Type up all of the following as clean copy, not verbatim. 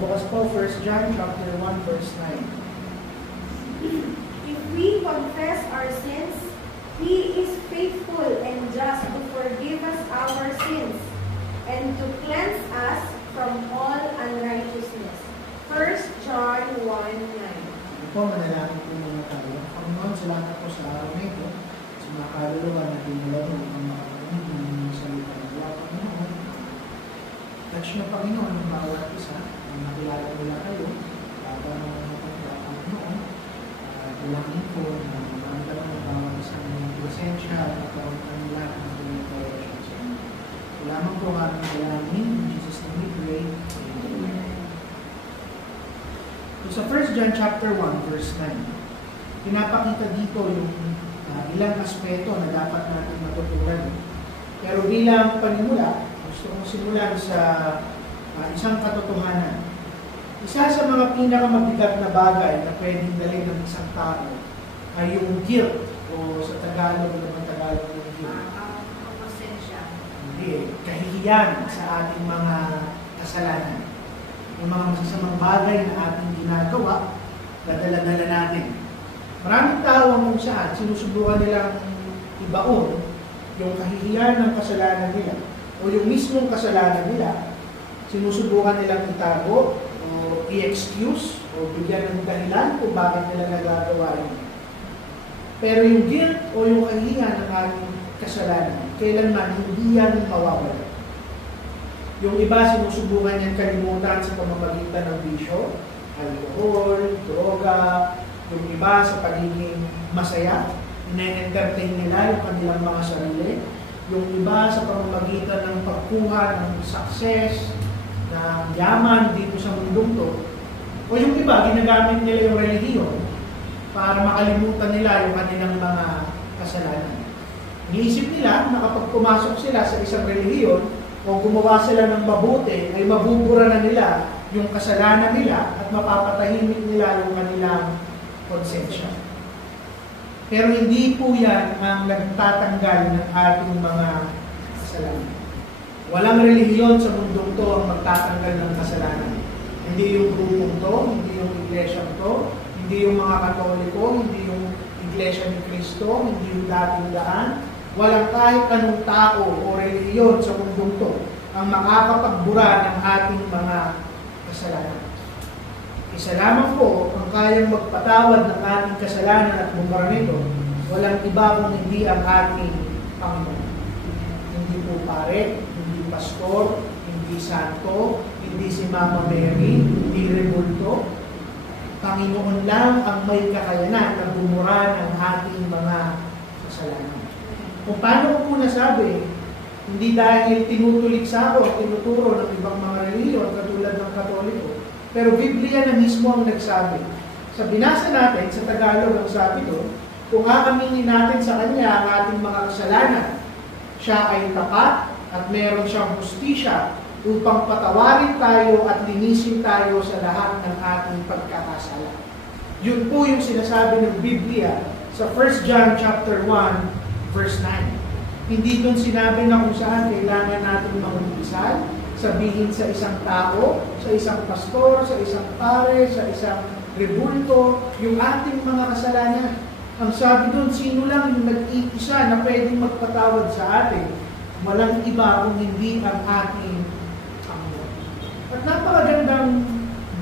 Bukas po, 1 John chapter 1, verse 9. If we confess our sins, He is faithful and just to forgive us our sins and to cleanse us from all unrighteousness. 1 John 1:9. Po, manalangin po muna tayo. Panginoon, salamat po sa araw na ito. Sa mga kaluluwa na dinala mo ang makakarinig ng salita ng Allah, Panginoon. Touch na Panginoon ang bawat isa. Ang nakilala nila kayo. Habang Panginoon, dalangin po na maramdaman ng bawat isa ng presensya at nagkaroon kanila ng declaration sa inyo. Salamat po ang aming dalangin. In Jesus' name we pray. Amen. So, sa 1 John chapter 1, verse 9, pinapakita dito yung ilang aspeto na dapat natin matutunan. Pero bilang panimula, gusto kong simulan sa isang katotohanan. Isa sa mga pinakamabigat na bagay na pwedeng dalhin ng isang tao ay yung guilt, o sa Tagalog, naman Tagalog yung guilt. Hindi, kahihiyan sa ating mga kasalanan. Yung mga masasamang bagay na ating ginagawa, dadala-dala natin. Maraming tao ang kung saan sinusubukan nilang ibaon yung kahihiyan ng kasalanan nila o yung mismong kasalanan nila, sinusubukan nilang itago o i-excuse o bigyan ng dahilan kung bakit nila nagagawa yun. Pero yung guilt o yung kahihiyan ng ating kasalanan, kailanman hindi yan mawawala. Yung iba sinusubukan niyang kalimutan sa pamamagitan ng bisyo, alcohol, droga, yung iba sa pagiging masaya, ina-entertain nila yung kanilang mga sarili, yung iba sa pamamagitan ng pagkuha ng success, ng yaman dito sa mundong to, o yung iba ginagamit nila yung relihiyon para makalimutan nila yung kanilang mga kasalanan. Iniisip nila na kapag pumasok sila sa isang relihiyon, o gumawa sila ng mabuti, ay mabubura na nila yung kasalanan nila at mapapatahimik nila yung kanilang konsensya. Pero hindi po yan ang nagtatanggal ng ating mga kasalanan. Walang relihiyon sa mundong to ang magtatanggal ng kasalanan. Hindi yung grupong to, hindi yung iglesia to, hindi yung mga Katoliko, hindi yung iglesia ni Cristo, hindi yung dating daan. Walang kahit anong tao o relihiyon sa mundong to ang makakapagbura ng ating mga kasalanan. Isa lamang po ang kayang magpatawad ng ating kasalanan at bumara nito, walang iba kung hindi ang ating Panginoon. Hindi po pare, hindi pastor, hindi santo, hindi si Mama Mary, hindi rebulto. Panginoon lang ang may kakayanan na bumura ng ating mga kasalanan. Kung paano ko po nasabi, hindi dahil tinutulik sa ako, tinuturo ng ibang mga relihiyon katulad ng Katoliko, pero Biblia na mismo ang nagsabi. Sa binasa natin, sa Tagalog ang sabi doon, kung aaminin natin sa Kanya ang ating mga kasalanan, siya ay tapat at meron siyang hustisya upang patawarin tayo at linisin tayo sa lahat ng ating pagkakasala. Yun po yung sinasabi ng Biblia sa 1 John chapter 1, verse 9. Hindi doon sinabi na kung saan kailangan natin mag-umpisal, sabihin sa isang tao, sa isang pastor, sa isang pare, sa isang rebulto, yung ating mga kasalanan. Ang sabi doon, sino lang yung nag-iisa na pwedeng magpatawad sa atin? Walang iba kung hindi ang ating Panginoon. At napakagandang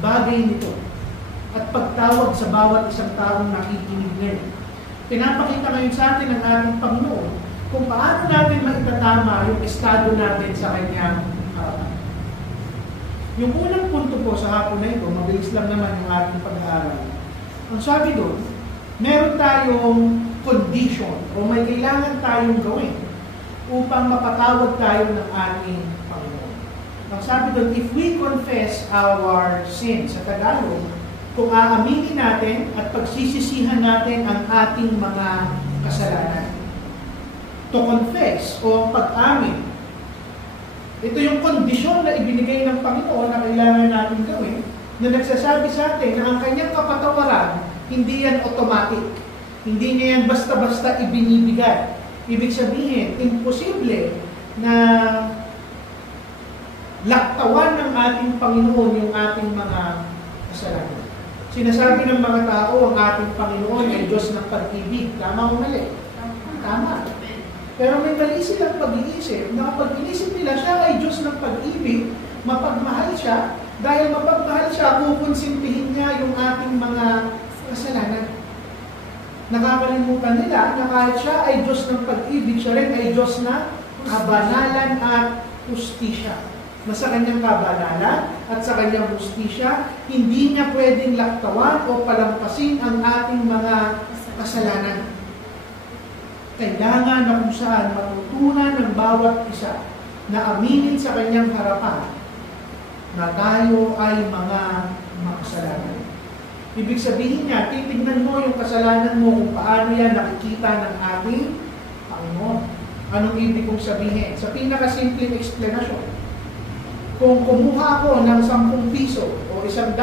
bagay nito at pagtawag sa bawat isang taong nakikinig ngayon. Pinapakita ngayon sa atin ng ating Panginoon kung paano natin maitatama yung estado natin sa Kanyang harapan. Yung unang punto po sa hapon na ito, mabilis lang naman yung ating pag-aaral. Ang sabi doon, meron tayong condition o may kailangan tayong gawin upang mapatawad tayo ng ating Panginoon. Ang sabi doon, if we confess our sins, sa Tagalog, kung aaminin natin at pagsisisihan natin ang ating mga kasalanan. To confess o pag-amin. Ito yung kondisyon na ibinigay ng Panginoon na kailangan natin gawin na nagsasabi sa atin na ang kanyang kapatawaran, hindi yan automatic. Hindi niya yan basta-basta ibinibigay. Ibig sabihin, imposible na laktawan ng ating Panginoon yung ating mga kasalanan. Sinasabi ng mga tao, ang ating Panginoon ay Diyos ng pag-ibig. Tama o mali? Tama. Pero may mali silang pag-iisip na kapag inisip nila siya ay Diyos ng pag-ibig, mapagmahal siya, dahil mapagmahal siya, kukonsintihin niya yung ating mga kasalanan. Nakakalimutan nila na kahit siya ay Diyos ng pag-ibig, siya rin ay Diyos na kabanalan at justisya. Na sa kanyang kabanalan at sa kanyang justisya, hindi niya pwedeng laktawan o palampasin ang ating mga kasalanan. Kailangan na kung saan matutunan ng bawat isa na aminin sa kanyang harapan na tayo ay mga makasalanan. Ibig sabihin niya, titignan mo yung kasalanan mo kung paano yan nakikita ng ating Panginoon. Anong ibig kong sabihin? Sa pinakasimpleng explanation, kung kumuha ako ng 10 piso o 100,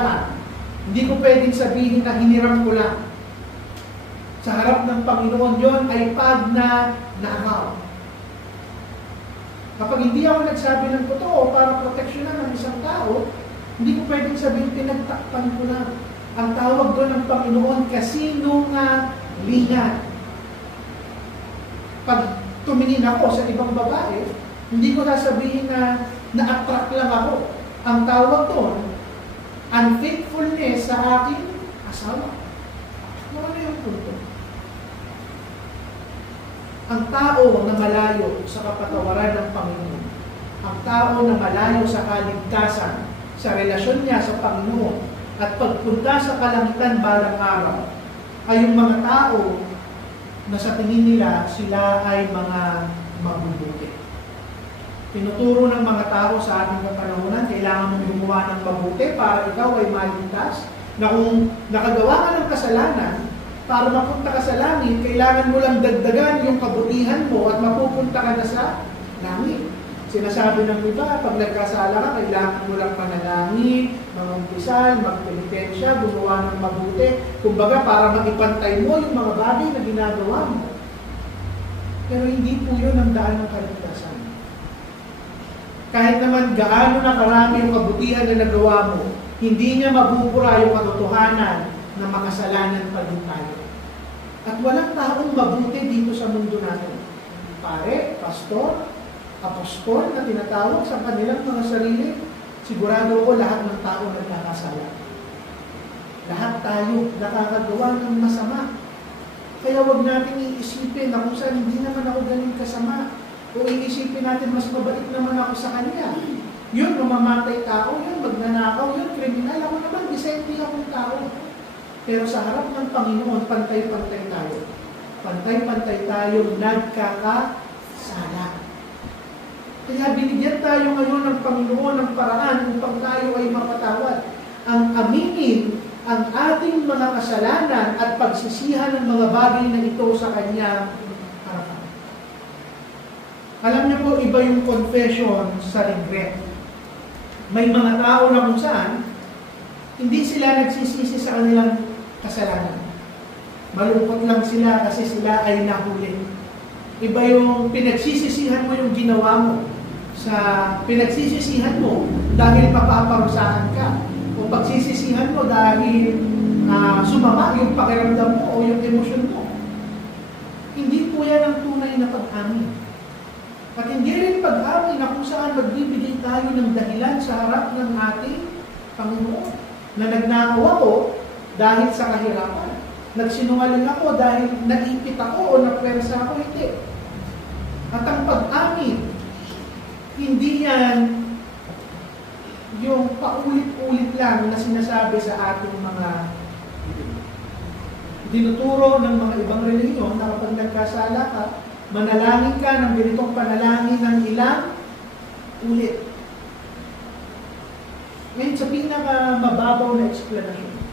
hindi ko pwedeng sabihin na hiniram ko lang. Sa harap ng Panginoon yon ay pagnanakaw. Kapag hindi ako nagsabi ng totoo para proteksyonan ng isang tao, hindi ko pwedeng sabihin pinagtakpan ko lang. Ang tawag doon ng Panginoon, kasinungalingan. Pag tumingin ako sa ibang babae, hindi ko sasabihin na na-attract lang ako. Ang tawag doon, unfaithfulness sa aking asawa. Ano yung punto? Ang tao na malayo sa kapatawaran ng Panginoon, ang tao na malayo sa kaligtasan, sa relasyon niya sa Panginoon, at pagpunta sa kalangitan balang araw, ay yung mga tao na sa tingin nila sila ay mga mabubuti. Tinuturo ng mga tao sa ating kapanahunan, kailangan mong gumawa ng mabuti para ikaw ay maligtas, na kung nakagawa ka ng kasalanan, para mapunta ka sa langit, kailangan mo lang dagdagan yung kabutihan mo at mapupunta ka na sa langit. Sinasabi ng iba, pag nagkasala ka, kailangan mo lang manalangin, magumpisal, magpenitensya, gumawa ng mabuti. Kumbaga, para magipantay mo yung mga bagay na ginagawa mo. Pero hindi po yun ang daan ng kaligtasan. Kahit naman gaano na karami yung kabutihan na nagawa mo, hindi niya mabubura yung katotohanan na makasalanan pa din tayo. At walang taong mabuti dito sa mundo natin. Pare, pastor, apostol na tinatawag sa kanilang mga sarili, sigurado ko lahat ng tao nagkakasala. Lahat tayo nakakagawa ng masama. Kaya wag natin iisipin na kung saan hindi naman ako ganun kasama. O iisipin natin mas mabait naman ako sa kanya. Yun, mamamatay tao, yun, magnanakaw, yun, kriminal. Ako naman, disente akong tao. Pero sa harap ng Panginoon, pantay-pantay tayo. Pantay-pantay tayo, nagkakasala. Kaya binigyan tayo ngayon ng Panginoon ng paraan upang tayo ay mapatawad. Ang aminin ang ating mga kasalanan at pagsisihan ng mga bagay na ito sa Kanya harapan. Alam niyo po, iba yung confession sa regret. May mga tao na kung saan, hindi sila nagsisisi sa kanilang kasalanan. Malungkot lang sila kasi sila ay nahuli. Iba yung pinagsisisihan mo yung ginawa mo. Sa pinagsisisihan mo dahil papaparusahan ka. O pagsisisihan mo dahil sumama yung pakiramdam mo o yung emosyon mo. Hindi po yan ang tunay na pag-amin. At hindi rin pag-amin na kung saan magbibigay tayo ng dahilan sa harap ng ating Panginoon. Na nagnakaw ako dahil sa kahirapan. Nagsinungaling ako dahil naipit ako o napwersa ako, hindi. At ang pag-amin, hindi yan yung paulit-ulit lang na sinasabi sa ating mga dinuturo ng mga ibang relihiyon na kapag nagkasala ka, manalangin ka ng ganitong panalangin ng ilang ulit. Ngayon, sa pinaka-mababaw na explanation,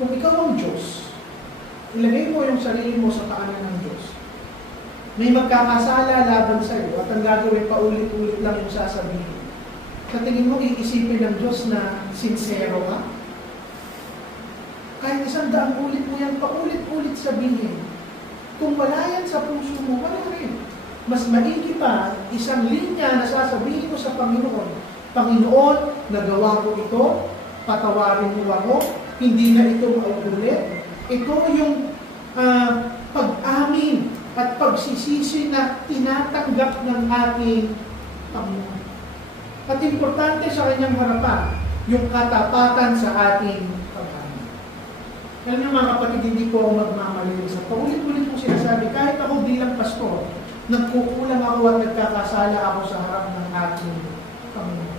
kung ikaw ang Diyos, ilagay mo yung sarili mo sa paanan ng Diyos. May magkakasala laban sa iyo at ang gagawin paulit-ulit lang yung sasabihin. Sa tingin mo, iisipin ng Diyos na sincero ka? Kahit 100 ulit mo yan, paulit-ulit sabihin. Kung wala yan sa puso mo, wala rin. Mas maigi pa, 1 linya na sasabihin mo sa Panginoon, Panginoon, nagawa ko ito, patawarin mo ako, hindi na ito mauulit. Ito yung pag-amin at pagsisisi na tinatanggap ng ating Panginoon. At importante sa kanyang harapan, yung katapatan sa ating pag-amin. Alam niyo mga kapatid, hindi po ako magmamali sa paulit-ulit kong sinasabi, kahit ako bilang pastor, nagkukulang ako at nagkakasala ako sa harap ng ating Panginoon.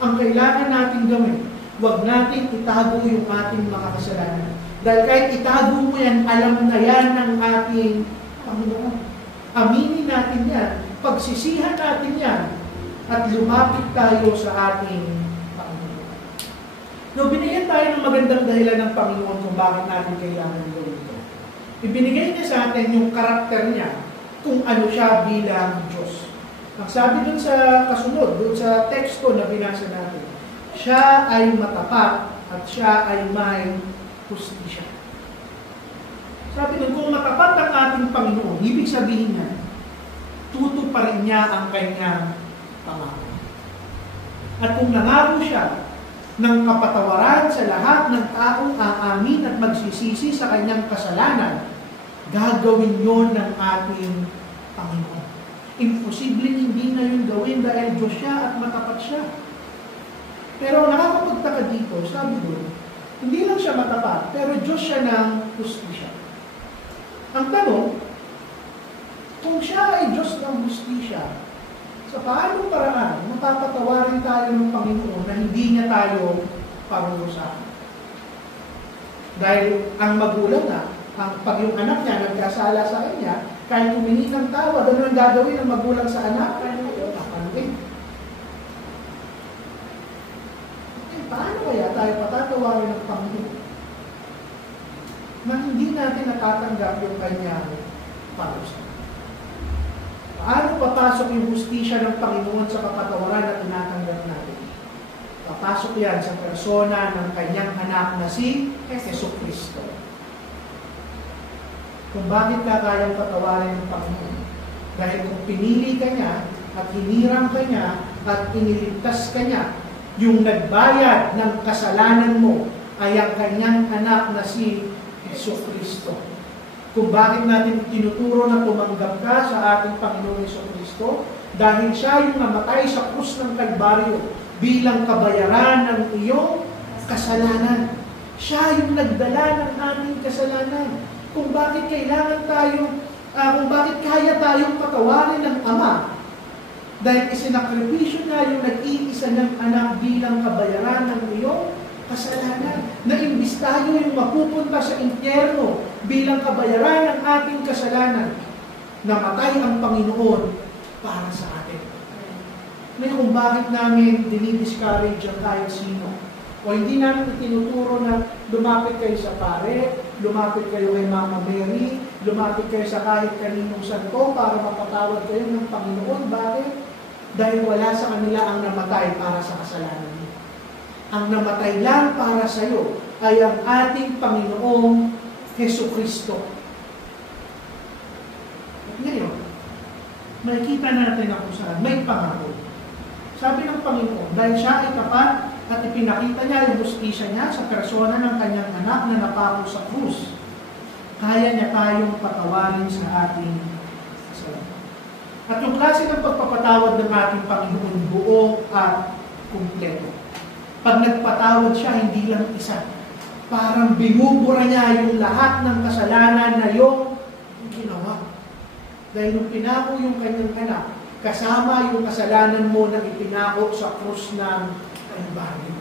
Ang kailangan natin gawin, huwag natin itago yung ating mga kasalanan. Dahil kahit itago mo yan, alam na yan ng ating Panginoon. Aminin natin yan, pagsisihan natin yan, at lumapit tayo sa ating Panginoon. No, binigyan tayo ng magandang dahilan ng Panginoon kung bakit natin kailangan gawin ito. Ibinigay niya sa atin yung karakter niya, kung ano siya bilang Diyos. Ang sabi dun sa kasunod, dun sa teksto na binasa natin, siya ay matapat at siya ay may hustisya. Sabi dun, kung matapat ang ating Panginoon, ibig sabihin niya, tutuparin niya ang kanyang pangako. At kung nangako siya ng kapatawaran sa lahat ng taong aamin at magsisisi sa kanyang kasalanan, gagawin yon ng ating Panginoon. Imposibleng hindi na yun gawin dahil Diyos siya at matapat siya. Pero nakakapagtaka dito, sabi doon, hindi lang siya matapat, pero Diyos siya ng hustisya. Ang tanong, kung siya ay Diyos ng hustisya, sa paanong paraan mapapatawarin tayo ng Panginoon na hindi niya tayo parurusahan? Dahil ang magulang na, pag yung anak niya nagkasala sa kanya, kahit humingi ng tawad, ano ang gagawin ng magulang sa anak? Papanuin. Paano kaya tayo patatawarin ng Panginoon na hindi natin natatanggap yung kanyang parusa? Paano papasok yung hustisya ng Panginoon sa kapatawaran na tinatanggap natin? Papasok yan sa persona ng kanyang anak na si Jesucristo. Kung bakit ka kayang patawarin ng Panginoon? Dahil kung pinili ka niya at hinirang ka niya at iniligtas ka niya, yung nagbayad ng kasalanan mo ay ang kanyang anak na si Jesucristo. Kung bakit natin tinuturo na tumanggap ka sa ating Panginoon Jesucristo? Dahil siya yung namatay sa krus ng Kalbaryo bilang kabayaran ng iyong kasalanan. Siya yung nagdala ng aming kasalanan. Kung bakit kailangan tayo, kung bakit kaya tayong patawarin ng Ama. Dahil isinakripisyo na yung nag-iisa ng anak bilang kabayaran ng iyong kasalanan. Na imbis tayo yung mapupunta sa impyerno bilang kabayaran ng ating kasalanan, namatay ang Panginoon para sa atin. Ngayon kung bakit namin dinidiscourage ang kahit sino, o hindi namin itinuturo na lumapit kayo sa pare, lumapit kayo kay Mama Mary, lumapit kayo sa kahit kaninong santo para mapatawad kayo ng Panginoon. Bakit? Dahil wala sa kanila ang namatay para sa kasalanan niyo. Ang namatay lang para sa iyo ay ang ating Panginoong Jesucristo. At ngayon, makikita natin kung saan may pangako. Sabi ng Panginoon, dahil siya ay tapat at ipinakita niya yung hustisya niya sa persona ng kanyang anak na napako sa krus, kaya niya tayong patawarin sa ating kasalanan. At yung klase ng pagpapatawad ng ating Panginoon, buo at kumpleto. Pag nagpatawad siya, hindi lang isa. Parang binubura niya yung lahat ng kasalanan na yung ginawa. Dahil nung pinako yung kanyang anak, kasama yung kasalanan mo na ipinako sa krus ng Kalbaryo.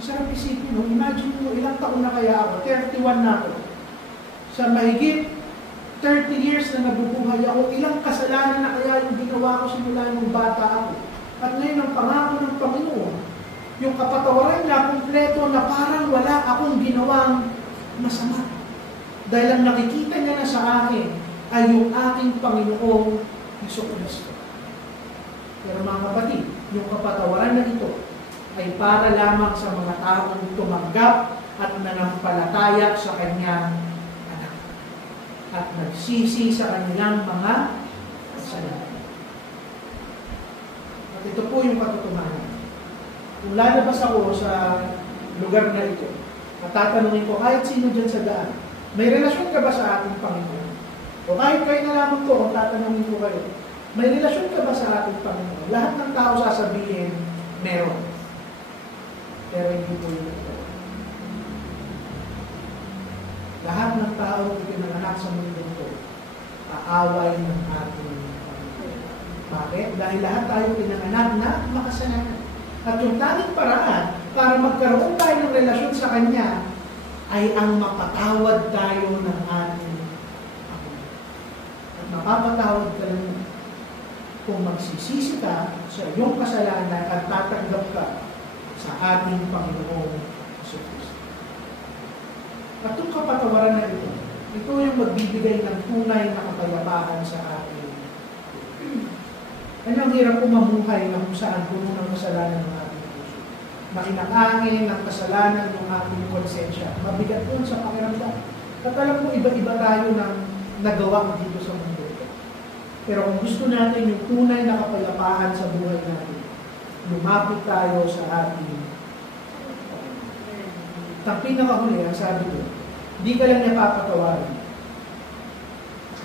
Masarap isipin, no? Imagine mo, ilang taon na kaya ako? 31 na ako. Sa mahigit 30 years na nabubuhay ako, ilang kasalanan na kaya yung ginawa ko simula nung bata ako. At ngayon ang pangako ng Panginoon, yung kapatawaran niya kompleto na parang wala akong ginawang masama. Dahil ang nakikita niya na sa akin ay yung aking Panginoong Jesucristo. Pero mga kapatid, yung kapatawaran na ito ay para lamang sa mga taong tumanggap at nanampalataya sa kanyang anak at nagsisi sa kanilang mga kasalanan. At Ito po yung katotohanan. Kung lalabas ako sa lugar na ito, at tatanungin ko kahit sino dyan sa daan, may relasyon ka ba sa ating Panginoon? O kahit kayo na lamang ko, kung tatanungin ko kayo, may relasyon ka ba sa ating Panginoon? Lahat ng tao sasabihin, meron. Pero hindi po yun ito. Lahat ng tao ipinanganak sa mundo ito, aaway ng ating Panginoon. Bakit? Dahil lahat tayo pinanganak na makasalanan. At yung tanging paraan para magkaroon tayo ng relasyon sa Kanya ay ang mapatawad tayo ng ating Panginoon. At mapapatawad ka lang kung magsisisi ka sa iyong kasalanan at tatanggap ka sa ating Panginoong Jesucristo. At itong kapatawaran na ito yung magbibigay ng tunay na kapayapaan sa ating. Ano ang hirap kung mamuhay na kung saan puno ng kasalanan ng ating puso. Makinakaangin ng kasalanan ng ating konsensya. Mabigat yun sa pakiramdam. At alam mo, iba-iba tayo ng nagawa dito sa mundo. Pero kung gusto natin yung tunay na kapayapaan sa buhay natin, lumapit tayo sa ating. Ang pinakahuli, ang sabi ko, di ka lang niya papatawarin.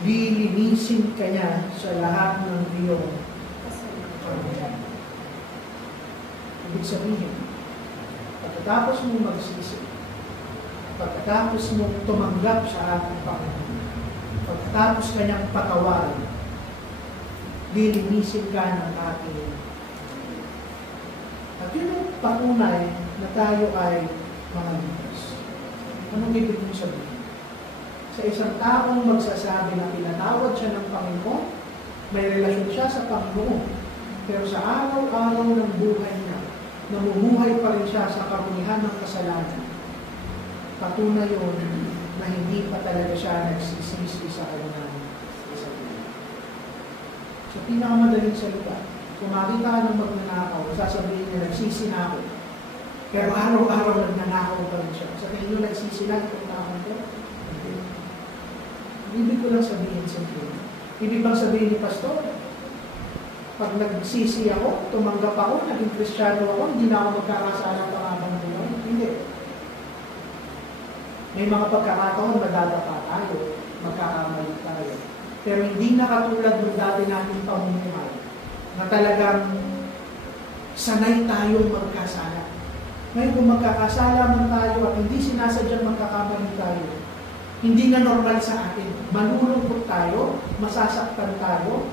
Lilinisin ka niya sa lahat ng iyong kasalanan. Ibig sabihin, pagkatapos mong magsisi, pagkatapos mong tumanggap sa ating Panginoon, pagkatapos kanyang patawarin, lilinisin ka ng ating. At yun ang patunay na tayo ay mga ligtas. Anong ibig mong sabihin? Sa isang taong magsasabi na pinatawad siya ng Panginoon, may relasyon siya sa Panginoon, pero sa araw-araw ng buhay niya, namumuhay pa rin siya sa karunihan ng kasalanan. Patunay yun na hindi pa talaga siya nagsisisi sa kanyang kasalanan. Sa pinakamadaling salita, kung makita ka ng magnanakaw, sasabihin niya, nagsisi na ako. Pero araw-araw nagnanakaw pa rin siya. Sa tingin nyo, nagsisi na itong taon ko? Hindi. Ibig ko lang sabihin sa inyo. Ibig bang sabihin ni Pastor, pag nagsisi ako, tumanggap ako, naging Kristiyano ako, hindi na ako magkakasala pang buhay? Hindi. May mga pagkakataon, madadapa tayo, magkakamali tayo. Pero hindi na katulad ng dati nating pamumuhay na talagang sanay tayong magkasala. Ngayon kung magkakasala man tayo at hindi sinasadyang magkakamali tayo, hindi na normal sa atin. Malulungkot tayo, masasaktan tayo,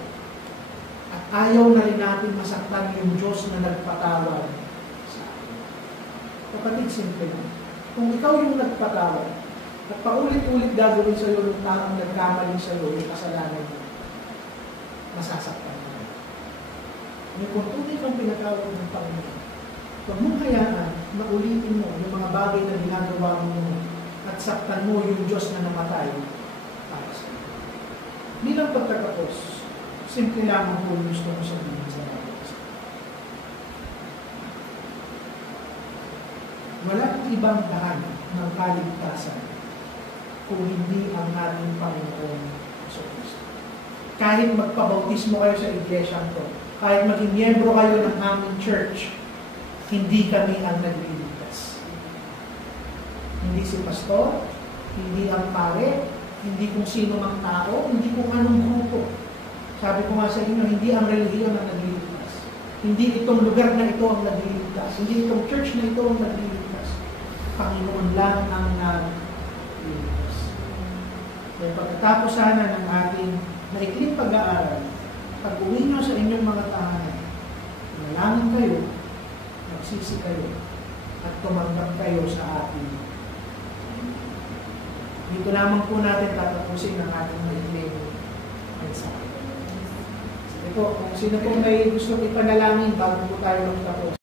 at ayaw na rin natin masaktan yung Diyos na nagpatawad sa atin. Kapatid, simple lang. Kung ikaw yung nagpatawad, at paulit-ulit gagawin sa iyo ng taong nagkamali sa iyo yung kasalanan mo, masasaktan mo. Kung tunay kang pinatawad ng Panginoon, huwag mong hayaan na ulitin mo yung mga bagay na ginagawa mo at saktan mo yung Diyos na namatay para sa iyo. Bilang pagkatapos, simple lamang po yung gusto ko sabihin sa mga. Walang ibang daan ng kaligtasan kung hindi ang ating Panginoon Jesucristo. Kahit magpabautismo kayo sa iglesia ko, kahit maging miyembro kayo ng aming church, hindi kami ang nagliligtas. Hindi si pastor, hindi ang pare, hindi kung sino mang tao, hindi kung anong grupo. Sabi ko nga sa inyo, hindi ang relihiyon ang nagliligtas. Hindi itong lugar na ito ang nagliligtas. Hindi itong church na ito ang nagliligtas. Panginoon lang ang nagliligtas. Kaya pagkatapos sana ng ating maikling pag-aaral, pag-uwi nyo sa inyong mga tahanan, manalangin kayo, magsisi kayo, at tumanggap kayo sa ating. Dito naman po natin tatapusin ang ating maikling mensahe. Sige po, kung sino po may gusto ipanalangin bago po tayo magtapos.